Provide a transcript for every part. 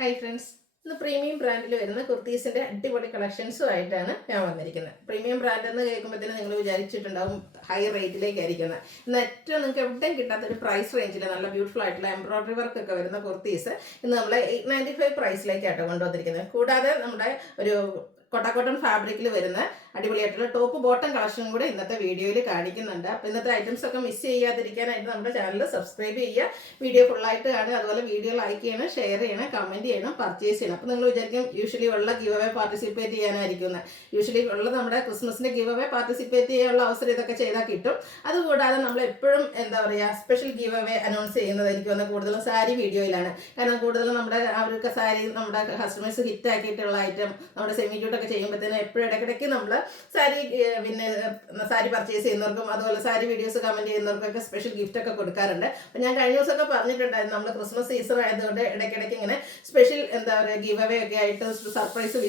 Hi friends, ഇന്ന് premium ബ്രാൻഡിൽ വരുന്ന കുർത്തീസിൻ്റെ അടിപൊളി കളക്ഷൻസുമായിട്ടാണ് ഞാൻ വന്നിരിക്കുന്നത്. പ്രീമിയം ബ്രാൻഡ് എന്ന് കേൾക്കുമ്പോഴത്തേന് നിങ്ങൾ വിചാരിച്ചിട്ടുണ്ടാവും ഹൈ റേറ്റിലേക്കായിരിക്കുന്നത്. ഇന്ന് ഏറ്റവും നിങ്ങൾക്ക് എവിടെയും കിട്ടാത്തൊരു പ്രൈസ് റേഞ്ചിൽ നല്ല ബ്യൂട്ടിഫുൾ ആയിട്ടുള്ള എംബ്രോയ്ഡറി വർക്ക് ഒക്കെ വരുന്ന കുർത്തീസ് ഇന്ന് നമ്മൾ 895 പ്രൈസിലേക്കാട്ടോ കൊണ്ടുവന്നിരിക്കുന്നത്. കൂടാതെ നമ്മുടെ ഒരു കോട്ടൺ ഫാബ്രിക്കിൽ വരുന്ന അടിപൊളിയായിട്ടുള്ള ടോപ്പ് ബോട്ടം കളക്ഷനും കൂടെ ഇന്നത്തെ വീഡിയോയിൽ കാണിക്കുന്നുണ്ട്. അപ്പോൾ ഇന്നത്തെ ഐറ്റംസ് ഒക്കെ മിസ് ചെയ്യാതിരിക്കാനായിട്ട് നമ്മുടെ ചാനൽ സബ്സ്ക്രൈബ് ചെയ്യുക, വീഡിയോ ഫുള്ളായിട്ട് കാണുക, അതുപോലെ വീഡിയോ ലൈക്ക് ചെയ്യണം, ഷെയർ ചെയ്യണം, കമൻറ്റ് ചെയ്യണം, പർച്ചേസ് ചെയ്യണം. അപ്പോൾ നിങ്ങൾ വിചാരിക്കും യൂഷ്വലി ഉള്ള ഗിവ് അവേ പാർട്ടിസിപ്പേറ്റ് ചെയ്യാനായിരിക്കുന്നത്. യൂഷ്വലി ഉള്ള നമ്മുടെ ക്രിസ്മസിൻ്റെ ഗിവ് അവേ പാർട്ടിസിപ്പേറ്റ് ചെയ്യാനുള്ള അവസരം ഇതൊക്കെ ചെയ്താൽ കിട്ടും. അതുകൂടാതെ നമ്മൾ എപ്പോഴും എന്താ പറയുക സ്പെഷ്യൽ ഗിവ് അവേ അനൗൺസ് ചെയ്യുന്നത് എനിക്ക് വന്ന കൂടുതലും സാരി വീഡിയോയിലാണ്. കാരണം കൂടുതലും നമ്മുടെ അവർക്ക് സാരി നമ്മുടെ കസ്റ്റമേഴ്സ് ഹിറ്റ് ആക്കിയിട്ടുള്ള ഐറ്റം നമ്മുടെ സെമി ഒക്കെ ചെയ്യുമ്പോഴത്തേനും എപ്പോഴും ഇടയ്ക്കിടയ്ക്ക് നമ്മൾ സാരി പിന്നെ സാരി പർച്ചേസ് ചെയ്യുന്നവർക്കും അതുപോലെ സാരി വീഡിയോസ് കമൻറ്റ് ചെയ്യുന്നവർക്കൊക്കെ സ്പെഷ്യൽ ഗിഫ്റ്റ് ഒക്കെ കൊടുക്കാറുണ്ട്. അപ്പം ഞാൻ കഴിഞ്ഞ ദിവസമൊക്കെ പറഞ്ഞിട്ടുണ്ടായിരുന്നു നമ്മൾ ക്രിസ്മസ് സീസൺ ആയതുകൊണ്ട് ഇടയ്ക്കിടയ്ക്ക് ഇങ്ങനെ സ്പെഷ്യൽ എന്താ പറയുക ഗിവ് അവേ ഒക്കെ ആയിട്ട് സർപ്രൈസ്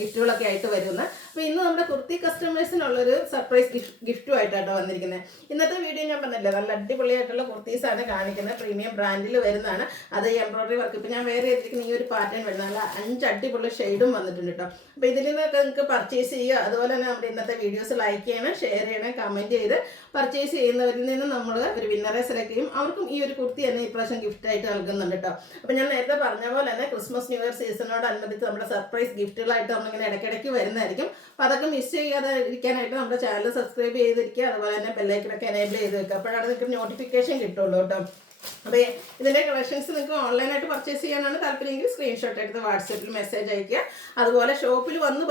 ഗിഫ്റ്റുകളൊക്കെ ആയിട്ട് വരുന്നത്. അപ്പോൾ ഇന്ന് നമ്മുടെ കുർത്തി കസ്റ്റമേഴ്സിനുള്ളൊരു സർപ്രൈസ് ഗിഫ്റ്റുമായിട്ടാണ് വന്നിരിക്കുന്നത്. ഇന്നത്തെ വീഡിയോ ഞാൻ പറഞ്ഞില്ല, നല്ല അടിപൊളിയായിട്ടുള്ള കുർത്തീസാണ് കാണിക്കുന്നത്. പ്രീമിയം ബ്രാൻഡിൽ വരുന്നതാണ്. അത് എംബ്രോയ്ഡറി വർക്ക് ഇപ്പം ഞാൻ വേറെ ചെയ്തിരിക്കുന്ന ഈ ഒരു പാറ്റേൺ വരുന്നത് നല്ല 5 അടിപൊളി ഷെയ്ഡും വന്നിട്ടുണ്ട് കേട്ടോ. അപ്പോൾ ഇതിൽ നിന്നൊക്കെ നിങ്ങൾക്ക് പർച്ചേസ് ചെയ്യുക. അതുപോലെ തന്നെ നമ്മുടെ ഇന്നത്തെ വീഡിയോസ് ലൈക്ക് ചെയ്യണം, ഷെയർ ചെയ്യണം, കമൻറ്റ് ചെയ്ത് പർച്ചേസ് ചെയ്യുന്നവരിൽ നിന്ന് നമ്മൾ ഒരു വിന്നറെ സെലക്ട് ചെയ്യും. അവർക്കും ഈ ഒരു കുർത്തി തന്നെ ഇപ്രാവശ്യം ഗിഫ്റ്റായിട്ട് നൽകുന്നുണ്ട് കേട്ടോ. അപ്പോൾ ഞാൻ നേരത്തെ പറഞ്ഞ പോലെ തന്നെ ക്രിസ്മസ് ന്യൂ ഇയർ സീസണോടനുബന്ധിച്ച് നമ്മുടെ സർപ്രൈസ് ഗിഫ്റ്റുകളായിട്ട് നമ്മളിങ്ങനെ ഇടയ്ക്കിടയ്ക്ക് വരുന്നതായിരിക്കും. അപ്പോൾ അതൊക്കെ മിസ് ചെയ്യാതെ ഇരിക്കാനായിട്ട് നമ്മുടെ ചാനൽ സബ്സ്ക്രൈബ് ചെയ്തിരിക്കുക, അതുപോലെ തന്നെ ബെല്ലൈക്കനൊക്കെ എനേബിൾ ചെയ്ത് വെക്കുക. അപ്പോഴാണ് നിങ്ങൾക്ക് നോട്ടിഫിക്കേഷൻ കിട്ടുള്ളൂ കേട്ടോ. അപ്പോൾ ഇതിൻ്റെ കളക്ഷൻസ് നിങ്ങൾക്ക് ഓൺലൈനായിട്ട് പർച്ചേസ് ചെയ്യാനാണ് താല്പര്യമെങ്കിൽ സ്ക്രീൻഷോട്ട് എടുത്ത് വാട്സാപ്പിൽ മെസ്സേജ് അയയ്ക്കുക. അതുപോലെ ഷോപ്പിൽ വന്ന്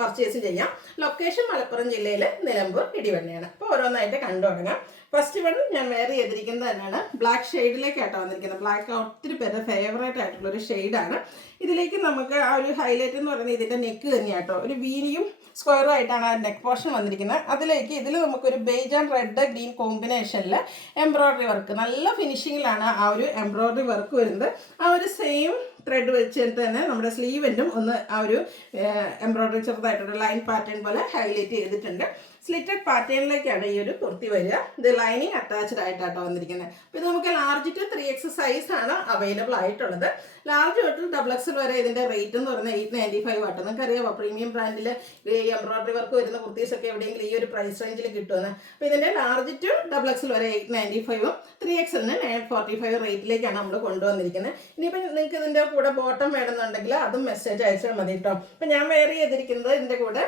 പർച്ചേസ് ചെയ്യാം. ലൊക്കേഷൻ മലപ്പുറം ജില്ലയിൽ നിലമ്പൂർ ഇടിവണ്ണയാണ്. അപ്പോൾ ഓരോന്നായിട്ട് കണ്ടു തുടങ്ങാം. ഫസ്റ്റ് വൺ ഞാൻ വേറെ ചെയ്തിരിക്കുന്നത് തന്നെയാണ് ബ്ലാക്ക് ഷെയ്ഡിലേക്കാട്ടോ വന്നിരിക്കുന്നത്. ബ്ലാക്ക് ഒത്തിരി പേരുടെ ഫേവറേറ്റ് ആയിട്ടുള്ളൊരു ഷെയ്ഡാണ്. ഇതിലേക്ക് നമുക്ക് ആ ഒരു ഹൈലൈറ്റ് എന്ന് പറയുന്നത് ഇതിൻ്റെ നെക്ക് തന്നെയാട്ടോ. ഒരു വീനിയും സ്ക്വയറും ആയിട്ടാണ് ആ നെക്ക് പോർഷൻ വന്നിരിക്കുന്നത്. അതിലേക്ക് ഇതിൽ നമുക്കൊരു ബേജ് ആൻഡ് റെഡ് ഗ്രീൻ കോമ്പിനേഷനിൽ എംബ്രോയ്ഡറി വർക്ക് നല്ല ഫിനിഷിങ്ങിലാണ് ആ ഒരു എംബ്രോയ്ഡറി വർക്ക് വരുന്നത്. ആ ഒരു സെയിം ത്രെഡ് വെച്ചിട്ട് തന്നെ നമ്മുടെ സ്ലീവെൻറ്റും ഒന്ന് ആ ഒരു എംബ്രോയ്ഡറി ചെറുതായിട്ടൊരു ലൈൻ പാറ്റേൺ പോലെ ഹൈലൈറ്റ് ചെയ്തിട്ടുണ്ട്. സ്ലിറ്റഡ് പാറ്റേണിലേക്കാണ് ഈ ഒരു കുർത്തി വരിക. ഇത് ലൈനിങ് അറ്റാച്ച്ഡ് ആയിട്ടാട്ടോ വന്നിരിക്കുന്നത്. അപ്പോൾ ഇത് നമുക്ക് ലാർജ് ടു 3X സൈസാണ് അവൈലബിൾ ആയിട്ടുള്ളത്. ലാർജ് തൊട്ട് XXL വരെ ഇതിൻ്റെ റേറ്റ് എന്ന് പറയുന്നത് 895 ആട്ടോ. നിങ്ങൾക്കറിയാമോ പ്രീമിയം ബ്രാൻഡിൽ ഈ എംബ്രോയ്ഡറി വർക്ക് വരുന്ന കുർത്തീസൊക്കെ എവിടെയെങ്കിലും ഈ ഒരു പ്രൈസ് റേഞ്ചിൽ കിട്ടുമെന്ന്. അപ്പോൾ ഇതിൻ്റെ ലാർജ് ടു XXL വരെ 895ഉം 3XLന് 945 റേറ്റിലേക്കാണ് നമ്മൾ കൊണ്ടുവന്നിരിക്കുന്നത്. ഇനിയിപ്പോൾ നിങ്ങൾക്ക് ഇതിൻ്റെ കൂടെ ബോട്ടം വേണമെന്നുണ്ടെങ്കിൽ അതും മെസ്സേജ് അയച്ചാൽ മതി കേട്ടോ. അപ്പോൾ ഞാൻ വെയർ ചെയ്തിരിക്കുന്നത് ഇതിൻ്റെ കൂടെ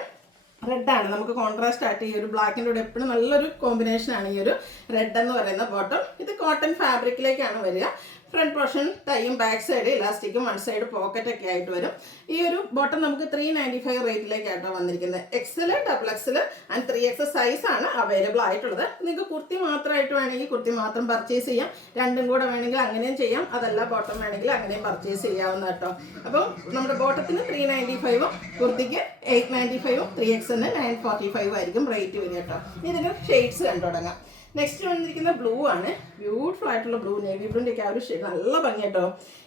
റെഡാണ്. നമുക്ക് കോൺട്രാസ്റ്റ് ആയിട്ട് ഈ ഒരു ബ്ലാക്കിൻ്റെ കൂടെ എപ്പോഴും നല്ലൊരു കോമ്പിനേഷനാണ് ഈ ഒരു റെഡ് എന്ന് പറയുന്ന ബോട്ടം. ഇത് കോട്ടൺ ഫാബ്രിക്കിലേക്കാണ് വരിക. ഫ്രണ്ട് പോർഷൻ ടൈയും ബാക്ക് സൈഡ് ഇലാസ്റ്റിക്കും വൺ സൈഡ് പോക്കറ്റൊക്കെ ആയിട്ട് വരും. ഈ ഒരു ബോട്ടം നമുക്ക് 395 റേറ്റിലേക്കായിട്ടോ വന്നിരിക്കുന്നത്. XL, XXL ആൻഡ് 3X സൈസാണ് അവൈലബിൾ ആയിട്ടുള്ളത്. നിങ്ങൾക്ക് കുർത്തി മാത്രമായിട്ട് വേണമെങ്കിൽ കുർത്തി മാത്രം പർച്ചേസ് ചെയ്യാം. രണ്ടും കൂടെ വേണമെങ്കിൽ അങ്ങനെയും ചെയ്യാം. അതല്ല ബോട്ടം വേണമെങ്കിൽ അങ്ങനെയും പർച്ചേസ് ചെയ്യാവുന്ന കേട്ടോ. അപ്പം നമ്മുടെ ബോട്ടത്തിന് 395ഉം കുർത്തിക്ക് 895ഉം 3XLന് 945 ആയിരിക്കും റേറ്റ് വരിക കേട്ടോ. ഇതിൻ്റെ ഷെയ്ഡ്സ് കണ്ടു തുടങ്ങാം. നെക്സ്റ്റ് വന്നിരിക്കുന്ന ബ്ലൂ ആണ്. ബ്യൂട്ടിഫുൾ ആയിട്ടുള്ള ബ്ലൂ, നേവി ബ്ലൂൻ്റെ ഒക്കെ ആ ഒരു ഷെയ്ഡ് നല്ല ഭംഗി കേട്ടോ.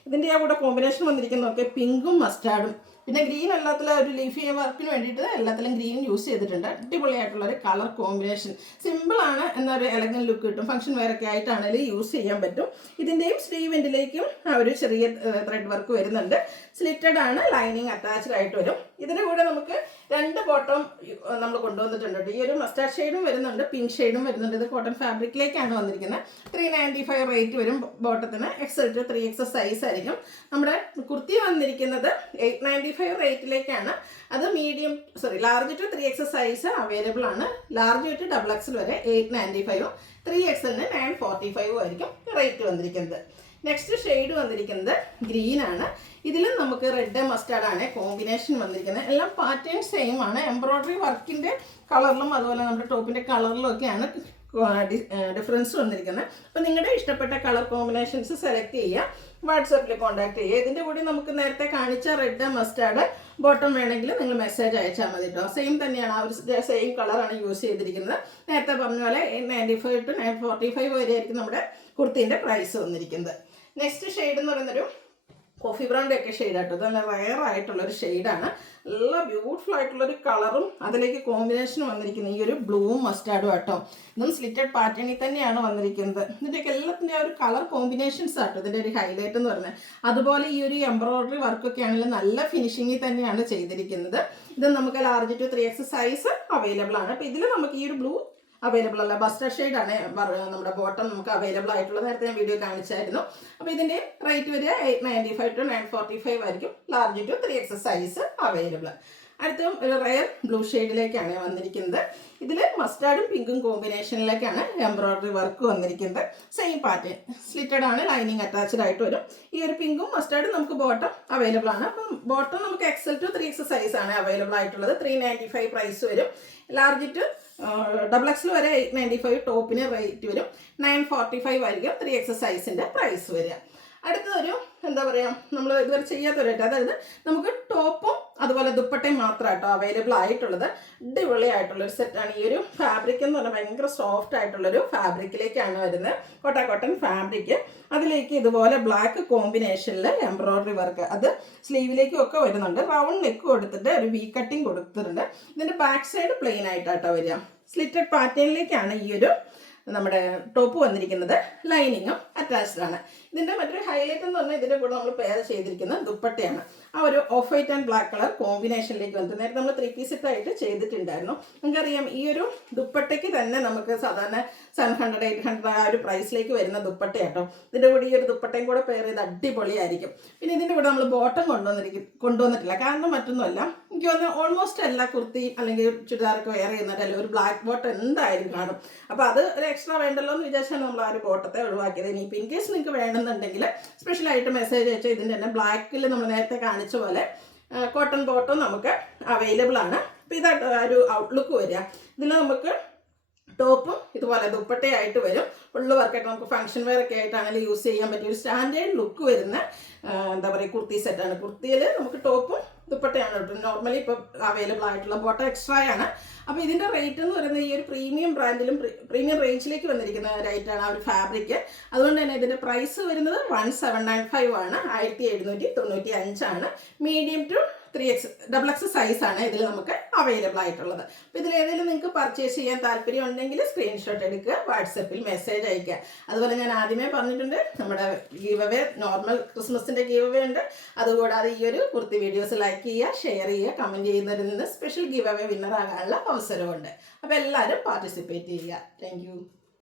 ഇതിൻ്റെ ആ കൂടെ കോമ്പിനേഷൻ വന്നിരിക്കുന്നതൊക്കെ പിങ്കും മസ്റ്റാർഡും പിന്നെ ഗ്രീൻ എല്ലാത്തിലും ഒരു ലീഫി വർക്കിന് വേണ്ടിയിട്ട് എല്ലാത്തിലും ഗ്രീൻ യൂസ് ചെയ്തിട്ടുണ്ട്. അടിപൊളിയായിട്ടുള്ളൊരു കളർ കോമ്പിനേഷൻ. സിമ്പിളാണ് എന്നൊരു എലഗൻ ലുക്ക് കിട്ടും. ഫംഗ്ഷൻ വെയറൊക്കെ ആയിട്ടാണെങ്കിലും യൂസ് ചെയ്യാൻ പറ്റും. ഇതിൻ്റെയും സ്ലീവെൻറ്റിലേക്കും ആ ഒരു ചെറിയ ത്രെഡ് വർക്ക് വരുന്നുണ്ട്. സ്ലിറ്റഡ് ആണ്, ലൈനിങ് അറ്റാച്ച്ഡ് ആയിട്ട് വരും. ഇതിൻ്റെ കൂടെ നമുക്ക് 2 ബോട്ടം നമ്മൾ കൊണ്ടുവന്നിട്ടുണ്ട്. ഈ ഒരു മസ്റ്റാർഡ് ഷെയ്ഡും വരുന്നുണ്ട്, പിങ്ക് ഷെയ്ഡും വരുന്നുണ്ട്. ഇത് കോട്ടൺ ഫാബ്രിക്കിലേക്കാണ് വന്നിരിക്കുന്നത്. 395 റേറ്റ് വരും ബോട്ടത്തിന്. XL to 3X സൈസ് ആയിരിക്കും. നമ്മുടെ കുർത്തി വന്നിരിക്കുന്നത് 895 റേറ്റിലേക്കാണ്. അത് large to 3X size available ആണ്. ലാർജ് ടു XXL വരെ 895ഉം 3XLന് 945ഉം ആയിരിക്കും റേറ്റ് വന്നിരിക്കുന്നത്. നെക്സ്റ്റ് ഷെയ്ഡ് വന്നിരിക്കുന്നത് ഗ്രീൻ ആണ്. ഇതിലും നമുക്ക് റെഡ് മസ്റ്റാർഡ് ആണ് കോമ്പിനേഷൻ വന്നിരിക്കുന്നത്. എല്ലാം പാറ്റേൺ സെയിം ആണ്. എംബ്രോയ്ഡറി വർക്കിൻ്റെ കളറിലും അതുപോലെ നമ്മുടെ ടോപ്പിൻ്റെ കളറിലും ഒക്കെയാണ് ഡിഫറൻസ് വന്നിരിക്കുന്നത്. അപ്പോൾ നിങ്ങളുടെ ഇഷ്ടപ്പെട്ട കളർ കോമ്പിനേഷൻസ് സെലക്ട് ചെയ്യുക, വാട്സാപ്പിൽ കോൺടാക്ട് ചെയ്യുക. ഇതിൻ്റെ കൂടി നമുക്ക് നേരത്തെ കാണിച്ച റെഡ് മസ്റ്റാർഡ് ബോട്ടം വേണമെങ്കിൽ നിങ്ങൾ മെസ്സേജ് അയച്ചാൽ മതി കേട്ടോ. സെയിം തന്നെയാണ്, ആ ഒരു സെയിം കളറാണ് യൂസ് ചെയ്തിരിക്കുന്നത്. നേരത്തെ പറഞ്ഞ പോലെ 895 to 945 വരെ ആയിരിക്കും നമ്മുടെ കുർത്തീൻ്റെ പ്രൈസ് വന്നിരിക്കുന്നത്. നെക്സ്റ്റ് ഷെയ്ഡ് എന്ന് പറയുന്നൊരു കോഫി ബ്രൗണിൻ്റെ ഒക്കെ ഷെയ്ഡ് ആട്ടോ. ഇത് നല്ല റയർ ആയിട്ടുള്ളൊരു ഷെയ്ഡാണ്. നല്ല ബ്യൂട്ടിഫുൾ ആയിട്ടുള്ളൊരു കളറും അതിലേക്ക് കോമ്പിനേഷൻ വന്നിരിക്കുന്നത് ഈ ഒരു ബ്ലൂവും മസ്റ്റാർഡും ആട്ടോ. ഇതും സ്ലിറ്റഡ് പാറ്റേണിൽ തന്നെയാണ് വന്നിരിക്കുന്നത്. ഇതിൻ്റെയൊക്കെ എല്ലാത്തിൻ്റെ ആ ഒരു കളർ കോമ്പിനേഷൻസ് ആട്ടോ ഇതിൻ്റെ ഒരു ഹൈലൈറ്റ് എന്ന് പറഞ്ഞാൽ. അതുപോലെ ഈ ഒരു എംബ്രോയിഡറി വർക്കൊക്കെ ആണെങ്കിലും നല്ല ഫിനിഷിങ്ങിൽ തന്നെയാണ് ചെയ്തിരിക്കുന്നത്. ഇത് നമുക്ക് large to 3X size available ആണ്. അപ്പോൾ ഇതിൽ നമുക്ക് ഈ ഒരു ബ്ലൂ അവൈലബിൾ അല്ല, ബസ്റ്റർ ഷെയ്ഡാണ് നമ്മുടെ ബോട്ടം നമുക്ക് അവൈലബിൾ ആയിട്ടുള്ളത്. നേരത്തെ ഞാൻ വീഡിയോ കാണിച്ചായിരുന്നു. അപ്പോൾ ഇതിൻ്റെ റേറ്റ് വരിക 895 to 945 ആയിരിക്കും. Large to 3X size available. അടുത്തും ഒരു റയർ ബ്ലൂ ഷെയ്ഡിലേക്കാണ് വന്നിരിക്കുന്നത്. ഇതിൽ മസ്റ്റാർഡും പിങ്കും കോമ്പിനേഷനിലേക്കാണ് എംബ്രോയിഡറി വർക്ക് വന്നിരിക്കുന്നത്. സെയിം പാറ്റേൺ സ്ലിറ്റഡ് ആണ്, ലൈനിങ് അറ്റാച്ച്ഡ് ആയിട്ട് വരും. ഈ ഒരു പിങ്കും മസ്റ്റാർഡും നമുക്ക് ബോട്ടം അവൈലബിൾ ആണ്. അപ്പം ബോട്ടം നമുക്ക് XL to 3X സൈസ് ആണ് അവൈലബിൾ ആയിട്ടുള്ളത്. 395 പ്രൈസ് വരും. ലാർജ് ടു XXL വരെ 895 ടോപ്പിന് റേറ്റ് വരും. 945 ആയിരിക്കും 3X സൈസിൻ്റെ പ്രൈസ് വരിക. അടുത്തതൊരു എന്താ പറയുക, നമ്മൾ ഇതുവരെ ചെയ്യാത്തൊരു അതായത് നമുക്ക് ടോപ്പും അതുപോലെ ദുപ്പട്ടയും മാത്രമായിട്ടോ അവൈലബിൾ ആയിട്ടുള്ളത്. അടിപൊളിയായിട്ടുള്ളൊരു സെറ്റാണ്. ഈ ഒരു ഫാബ്രിക് എന്ന് പറഞ്ഞാൽ ഭയങ്കര സോഫ്റ്റ് ആയിട്ടുള്ളൊരു ഫാബ്രിക്കിലേക്കാണ് വരുന്നത്. Cotton fabric. അതിലേക്ക് ഇതുപോലെ ബ്ലാക്ക് കോമ്പിനേഷനിൽ എംബ്രോയിഡറി വർക്ക്, അത് സ്ലീവിലേക്കും ഒക്കെ വരുന്നുണ്ട്. റൗണ്ട് നെക്ക് കൊടുത്തിട്ട് ഒരു വി കട്ടിങ് കൊടുത്തിട്ടുണ്ട്. ഇതിൻ്റെ ബാക്ക് സൈഡ് പ്ലെയിൻ ആയിട്ടാട്ടോ വരിക. സ്ലിറ്റഡ് പാറ്റേണിലേക്കാണ് ഈ ഒരു നമ്മുടെ ടോപ്പ് വന്നിരിക്കുന്നത്. ലൈനിങ്ങും അറ്റാച്ച്ഡ് ആണ്. ഇതിൻ്റെ മറ്റൊരു ഹൈലൈറ്റ് എന്ന് പറഞ്ഞാൽ ഇതിൻ്റെ കൂടെ നമ്മൾ പെയർ ചെയ്തിരിക്കുന്ന ദുപ്പട്ടയാണ്. ആ ഒരു off white and black colour കോമ്പിനേഷനിലേക്ക് വന്നിട്ട് നേരത്തെ നമ്മൾ 3 പീസ് ആയിട്ട് ചെയ്തിട്ടുണ്ടായിരുന്നു. നമുക്കറിയാം ഈ ഒരു ദുപ്പട്ടയ്ക്ക് തന്നെ നമുക്ക് സാധാരണ 700, 800 ആ ഒരു പ്രൈസിലേക്ക് വരുന്ന ദുപ്പട്ടയാട്ടോ. ഇതിൻ്റെ കൂടെ ഈ ഒരു ദുപ്പട്ടയും കൂടെ പെയർ ചെയ്ത് അടിപൊളിയായിരിക്കും. പിന്നെ ഇതിൻ്റെ കൂടെ നമ്മൾ ബോട്ടം കൊണ്ടുവന്നിട്ടില്ല. കാരണം മറ്റൊന്നുമല്ല, എനിക്ക് തോന്നുന്നു ഓൾമോസ്റ്റ് എല്ലാ കുർത്തി അല്ലെങ്കിൽ ചുരിദാറൊക്കെ വെയർ ചെയ്യുന്നവരല്ല ഒരു ബ്ലാക്ക് ബോട്ടം എന്തായാലും കാണും. അപ്പോൾ അത് ഒരു എക്സ്ട്രാ വേണ്ടല്ലോ എന്ന് വിചാരിച്ചാണ് നമ്മൾ ആ ഒരു ബോട്ടത്തെ ഒഴിവാക്കിയത്. ഇനിയിപ്പോൾ ഇൻ കേസ് നിങ്ങൾക്ക് വേണമെന്നുണ്ടെങ്കിൽ സ്പെഷ്യലായിട്ട് മെസ്സേജ് അയച്ചാൽ ഇതിൻ്റെ തന്നെ ബ്ലാക്കിൽ നമ്മൾ നേരത്തെ കാണിച്ച പോലെ കോട്ടൺ ബോട്ടം നമുക്ക് അവൈലബിൾ ആണ്. അപ്പോൾ ഇതായിട്ട് ഒരു ഔട്ട്ലുക്ക് വരിക. ഇതിൽ നമുക്ക് ടോപ്പും ഇതുപോലെ ദുപ്പട്ടയായിട്ട് വരും. ഫുള്ള് വർക്കായിട്ട് നമുക്ക് ഫംഗ്ഷൻ വെയർ ഒക്കെ ആയിട്ടാണെങ്കിൽ യൂസ് ചെയ്യാൻ പറ്റിയ ഒരു സ്റ്റാൻഡേർഡ് ലുക്ക് വരുന്ന എന്താ പറയുക കുർത്തി സെറ്റാണ്. കുർത്തിയിൽ നമുക്ക് ടോപ്പും ദുപ്പട്ടയാണ് നോർമലി ഇപ്പോൾ അവൈലബിൾ ആയിട്ടുള്ള. ബോട്ടം എക്സ്ട്രാ ആണ്. അപ്പോൾ ഇതിൻ്റെ റേറ്റ് എന്ന് പറയുന്നത് ഈ ഒരു പ്രീമിയം ബ്രാൻഡിലും പ്രീമിയം റേഞ്ചിലേക്ക് വന്നിരിക്കുന്ന റേറ്റാണ് ആ ഒരു ഫാബ്രിക്. അതുകൊണ്ട് തന്നെ ഇതിൻ്റെ പ്രൈസ് വരുന്നത് 1795 ആണ്. 1795 ആണ്. മീഡിയം ടു 3X XX സൈസാണ് ഇതിൽ നമുക്ക് അവൈലബിൾ ആയിട്ടുള്ളത്. അപ്പോൾ ഇതിലേതെങ്കിലും നിങ്ങൾക്ക് പർച്ചേസ് ചെയ്യാൻ താല്പര്യം ഉണ്ടെങ്കിൽ സ്ക്രീൻഷോട്ട് എടുക്കുക, വാട്സപ്പിൽ മെസ്സേജ് അയക്കുക. അതുപോലെ ഞാൻ ആദ്യമേ പറഞ്ഞിട്ടുണ്ട് നമ്മുടെ ഗീവ് അവേ, നോർമൽ ക്രിസ്മസിൻ്റെ ഗീവ് അവേ ഉണ്ട്. അതുകൂടാതെ ഈ ഒരു കുർത്തി വീഡിയോസ് ലൈക്ക് ചെയ്യുക, ഷെയർ ചെയ്യുക, കമൻറ്റ് ചെയ്യുന്നവരിൽ നിന്ന് സ്പെഷ്യൽ ഗീവ് അവേ വിന്നർ ആകാനുള്ള അവസരമുണ്ട്. അപ്പോൾ എല്ലാവരും പാർട്ടിസിപ്പേറ്റ് ചെയ്യുക. താങ്ക്